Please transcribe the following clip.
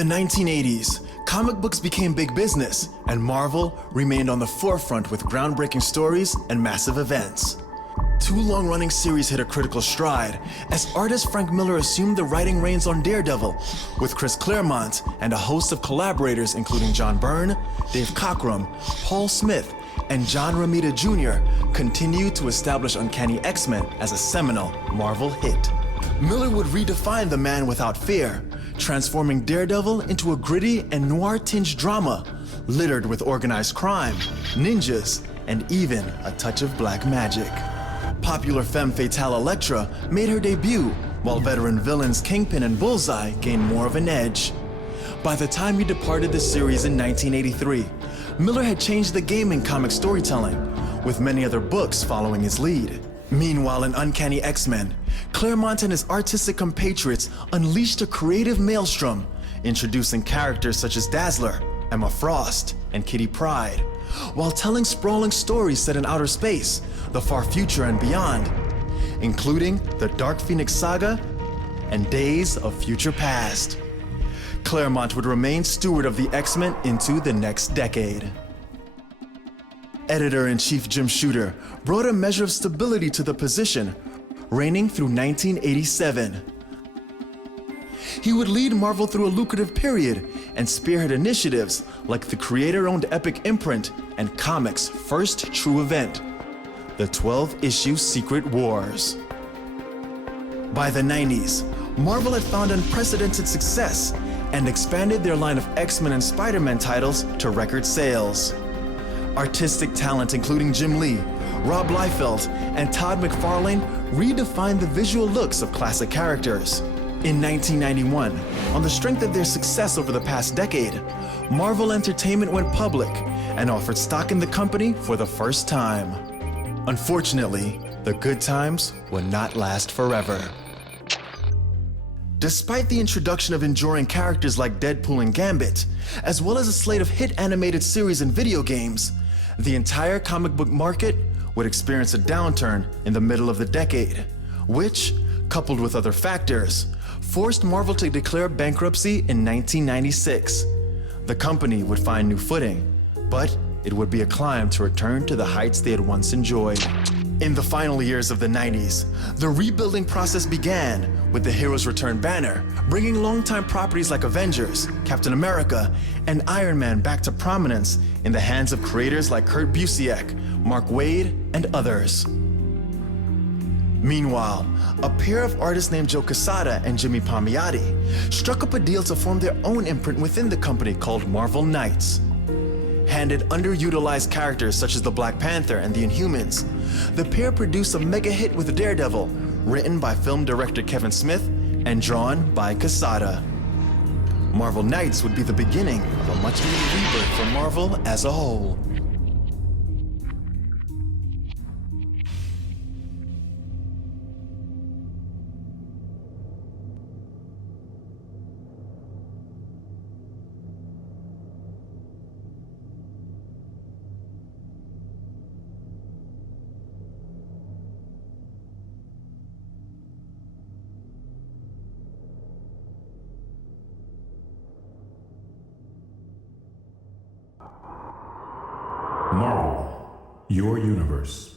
the 1980s, comic books became big business, and Marvel remained on the forefront with groundbreaking stories and massive events. Two long-running series hit a critical stride as artist Frank Miller assumed the writing reins on Daredevil, with Chris Claremont and a host of collaborators including John Byrne, Dave Cockrum, Paul Smith, and John Romita Jr. continued to establish Uncanny X-Men as a seminal Marvel hit. Miller would redefine the man without fear, transforming Daredevil into a gritty and noir-tinged drama littered with organized crime, ninjas, and even a touch of black magic. Popular femme fatale Elektra made her debut, while veteran villains Kingpin and Bullseye gained more of an edge. By the time he departed the series in 1983, Miller had changed the game in comic storytelling, with many other books following his lead. Meanwhile, in Uncanny X-Men, Claremont and his artistic compatriots unleashed a creative maelstrom, introducing characters such as Dazzler, Emma Frost, and Kitty Pryde, while telling sprawling stories set in outer space, the far future and beyond, including the Dark Phoenix Saga and Days of Future Past. Claremont would remain steward of the X-Men into the next decade. Editor-in-Chief Jim Shooter brought a measure of stability to the position, reigning through 1987. He would lead Marvel through a lucrative period and spearhead initiatives like the creator-owned Epic imprint and comics' first true event, the 12-issue Secret Wars. By the 90s, Marvel had found unprecedented success and expanded their line of X-Men and Spider-Man titles to record sales. Artistic talent including Jim Lee, Rob Liefeld, and Todd McFarlane redefined the visual looks of classic characters. In 1991, on the strength of their success over the past decade, Marvel Entertainment went public and offered stock in the company for the first time. Unfortunately, the good times would not last forever. Despite the introduction of enduring characters like Deadpool and Gambit, as well as a slate of hit animated series and video games, the entire comic book market would experience a downturn in the middle of the decade, which, coupled with other factors, forced Marvel to declare bankruptcy in 1996. The company would find new footing, but it would be a climb to return to the heights they had once enjoyed. In the final years of the 90s, the rebuilding process began with the Heroes Return banner, bringing longtime properties like Avengers, Captain America, and Iron Man back to prominence in the hands of creators like Kurt Busiek, Mark Waid, and others. Meanwhile, a pair of artists named Joe Quesada and Jimmy Palmiotti struck up a deal to form their own imprint within the company called Marvel Knights. Handed underutilized characters such as the Black Panther and the Inhumans, the pair produced a mega hit with Daredevil, written by film director Kevin Smith and drawn by Quesada. Marvel Knights would be the beginning of a much-needed rebirth for Marvel as a whole. Marvel, your universe.